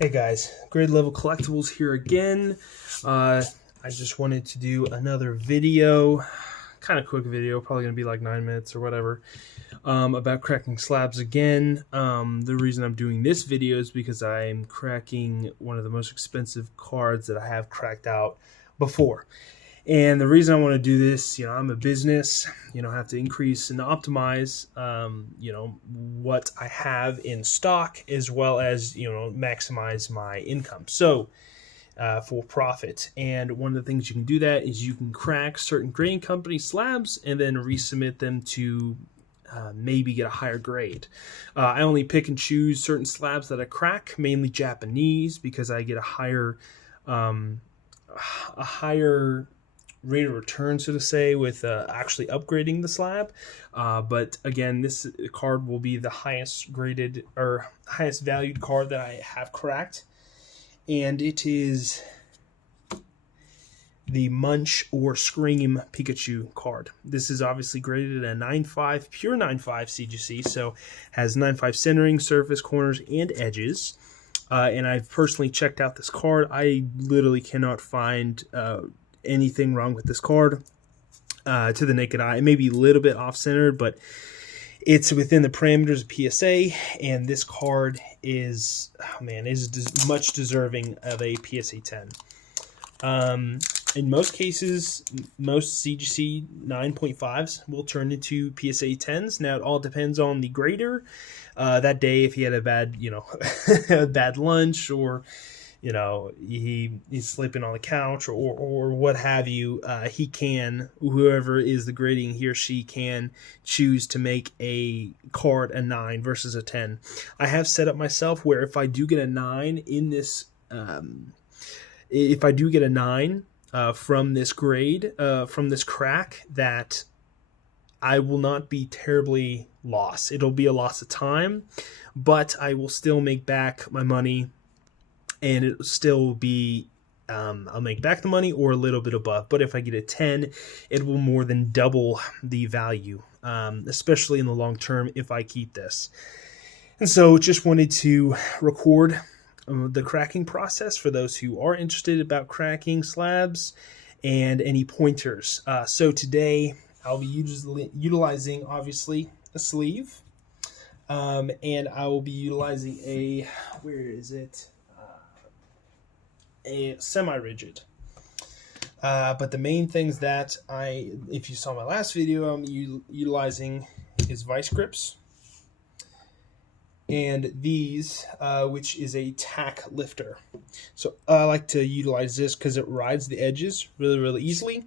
Hey guys, Grade Level Collectibles here again. I just wanted to do another video, kind of quick video, probably going to be like 9 minutes or whatever, about cracking slabs again. The reason I'm doing this video is because I'm cracking one of the most expensive cards that I have cracked out before. And the reason I want to do this, I'm a business, I have to increase and optimize, what I have in stock, as well as, maximize my income. So, for profit. And one of the things you can do that is you can crack certain grading company slabs and then resubmit them to maybe get a higher grade. I only pick and choose certain slabs that I crack, mainly Japanese, because I get a higher rate of return, so to say, with actually upgrading the slab. But again, this card will be the highest graded or highest valued card that I have cracked, and it is the Munch or Scream Pikachu card. This is obviously graded at a 9.5, pure 9.5 CGC, so has 9.5 centering, surface, corners, and edges. And I've personally checked out this card. I literally cannot find anything wrong with this card to the naked eye. It may be a little bit off-centered, but it's within the parameters of PSA, and this card is, much deserving of a PSA 10. In most cases, most CGC 9.5s will turn into PSA 10s. Now, it all depends on the grader. That day, if he had a bad, a bad lunch, or he's sleeping on the couch, or what have you, whoever is the grading, he or she can choose to make a card a 9 versus a 10. I have set up myself where if I do get a 9 in this, if I do get a 9 from this grade, from this crack, that I will not be terribly lost. It'll be a loss of time, but I will still make back my money, and it will still be, I'll make back the money or a little bit above. But if I get a 10, it will more than double the value, especially in the long term if I keep this. And so just wanted to record the cracking process for those who are interested about cracking slabs, and any pointers. So today I'll be utilizing, obviously, a sleeve, and I will be utilizing a, a semi-rigid. But the main things that if you saw my last video, I'm utilizing is vice grips, and these, which is a tack lifter. So I like to utilize this because it rides the edges really, really easily,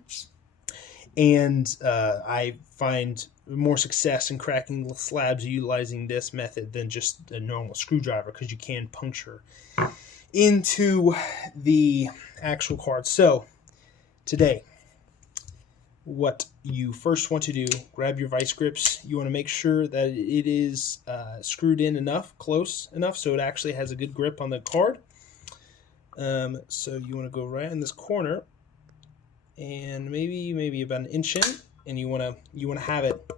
and I find more success in cracking slabs utilizing this method than just a normal screwdriver, because you can puncture into the actual card. So today, what you first want to do, grab your vice grips. You want to make sure that it is screwed in enough, close enough, so it actually has a good grip on the card. So you want to go right in this corner, and maybe about an inch in, and you want to have it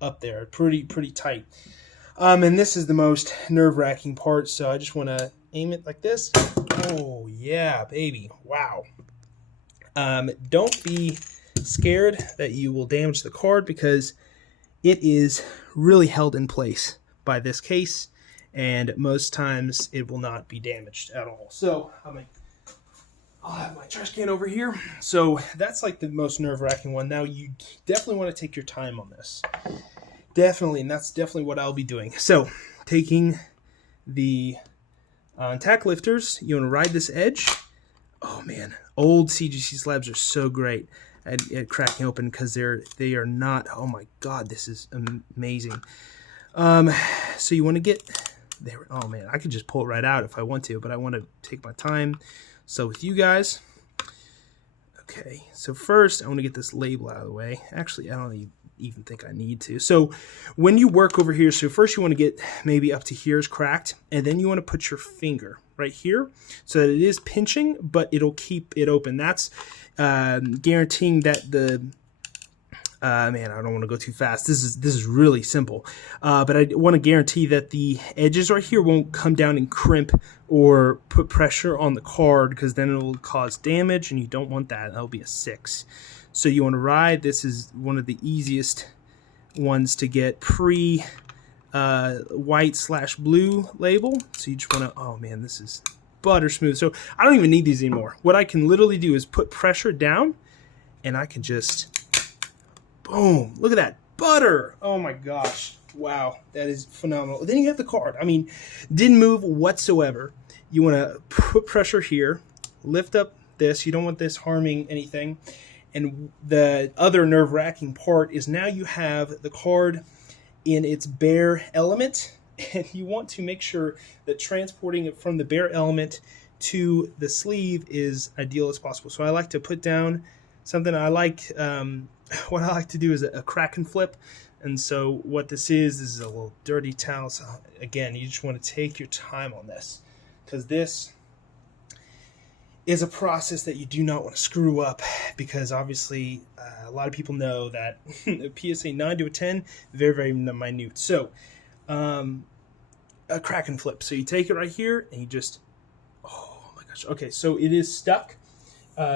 up there, pretty tight. And this is the most nerve-wracking part. So I just want to aim it like this. Oh yeah, baby! Wow. Don't be scared that you will damage the card, because it is really held in place by this case, and most times it will not be damaged at all. So I'll have my trash can over here. So that's like the most nerve-wracking one. Now you definitely want to take your time on this. Definitely, and that's definitely what I'll be doing. So taking the tack lifters, you want to ride this edge. Oh man, old CGC slabs are so great at cracking open, because they are not, oh my god, this is amazing. So you want to get there. Oh man, I could just pull it right out if I want to, but I want to take my time. So with you guys, okay, so first I want to get this label out of the way. Actually, I don't even think I need to. So when you work over here, so first you want to get maybe up to here is cracked, and then you want to put your finger right here so that it is pinching, but it'll keep it open. That's guaranteeing that the Man, I don't want to go too fast. This is really simple, but I want to guarantee that the edges right here won't come down and crimp or put pressure on the card, because then it will cause damage, and you don't want that. That'll be a 6. So you want to ride. This is one of the easiest ones to get pre white/blue label. So you just want to. Oh man, this is butter smooth. So I don't even need these anymore. What I can literally do is put pressure down, and I can just. Boom. Look at that. Butter. Oh my gosh. Wow. That is phenomenal. Then you have the card. I mean, didn't move whatsoever. You want to put pressure here, lift up this. You don't want this harming anything. And the other nerve-wracking part is now you have the card in its bare element, and you want to make sure that transporting it from the bare element to the sleeve is ideal as possible. So I like to put down something I like. What I like to do is a crack and flip. And so what this is a little dirty towel. So again, you just want to take your time on this, because this is a process that you do not want to screw up, because obviously a lot of people know that PSA 9 to a 10, very, very minute. So a crack and flip. So you take it right here and you just, oh my gosh. Okay, so it is stuck with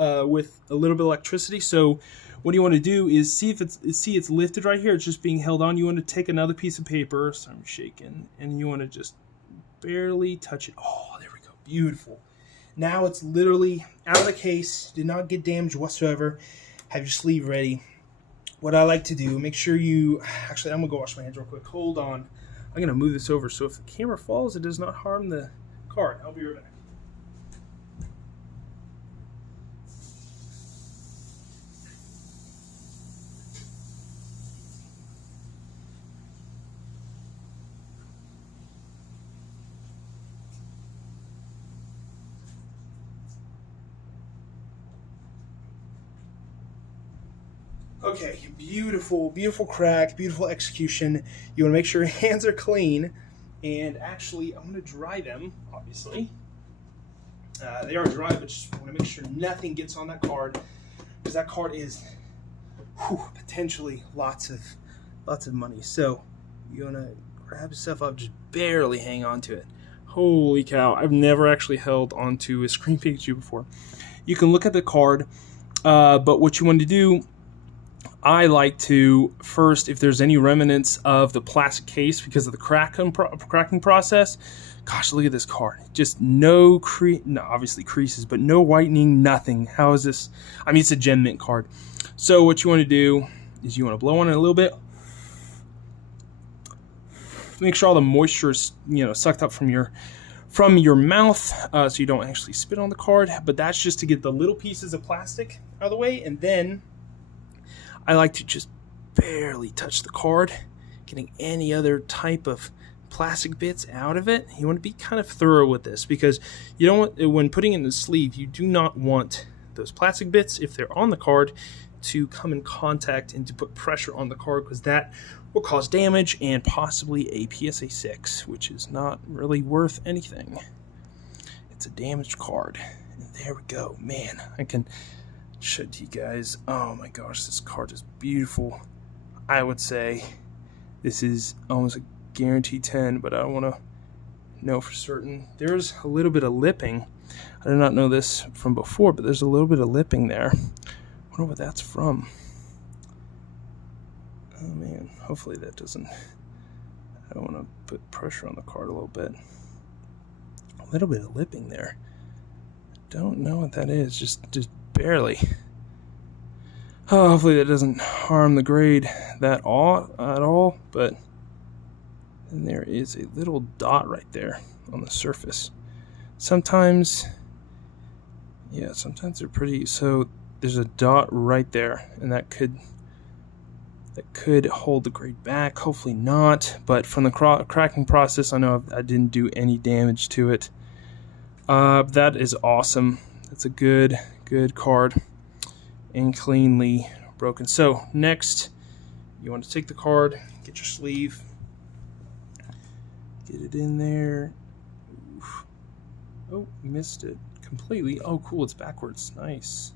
a little bit of electricity. So what you want to do is see if it's lifted right here. It's just being held on. You want to take another piece of paper. So I'm shaking, and you want to just barely touch it. Oh, there we go. Beautiful. Now it's literally out of the case. Did not get damaged whatsoever. Have your sleeve ready. What I like to do, make sure you. Actually, I'm gonna go wash my hands real quick. Hold on. I'm gonna move this over so if the camera falls, it does not harm the card. I'll be right back. Okay, beautiful, beautiful crack, beautiful execution. You want to make sure your hands are clean, and actually, I'm going to dry them, obviously. They are dry, but just want to make sure nothing gets on that card, because that card is potentially lots of money. So you want to grab yourself up, just barely hang on to it. Holy cow, I've never actually held onto a screen Pikachu before. You can look at the card, but what you want to do, I like to first, if there's any remnants of the plastic case because of the cracking process, gosh, look at this card. Just no obviously creases, but no whitening, nothing. How is this? I mean, it's a gem mint card. So what you want to do is you want to blow on it a little bit. Make sure all the moisture is, sucked up from your mouth, so you don't actually spit on the card. But that's just to get the little pieces of plastic out of the way, and then I like to just barely touch the card, getting any other type of plastic bits out of it. You want to be kind of thorough with this, because you don't want, when putting it in the sleeve, you do not want those plastic bits, if they're on the card, to come in contact and to put pressure on the card, because that will cause damage and possibly a PSA 6, which is not really worth anything. It's a damaged card. And there we go. Man, I can show it to you guys. Oh my gosh, this card is beautiful. I would say this is almost a guaranteed 10, but I don't want to know for certain. There's a little bit of lipping. I did not know this from before, but there's a little bit of lipping there. I wonder what that's from. Oh man, hopefully that doesn't. I don't want to put pressure on the card a little bit. A little bit of lipping there. Don't know what that is. Just barely. Oh, hopefully that doesn't harm the grade at all. But then there is a little dot right there on the surface. Sometimes they're pretty. So there's a dot right there, and that could hold the grade back. Hopefully not. But from the cracking process, I know I didn't do any damage to it. That is awesome. That's a good card, and cleanly broken. So next, you want to take the card, get your sleeve, get it in there. Oof. Oh, missed it completely. Oh, cool, it's backwards. Nice.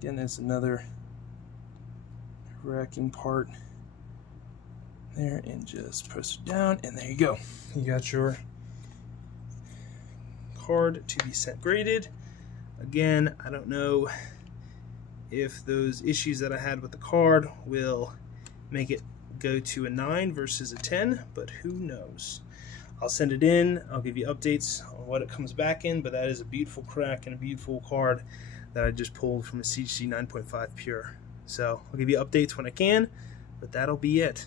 Again, there's another racking part there and just press it down, and there you go. You got your card to be sent graded. Again, I don't know if those issues that I had with the card will make it go to a 9 versus a 10, but who knows. I'll send it in. I'll give you updates on what it comes back in, but that is a beautiful crack and a beautiful card that I just pulled from a CGC 9.5 Pure. So I'll give you updates when I can, but that'll be it.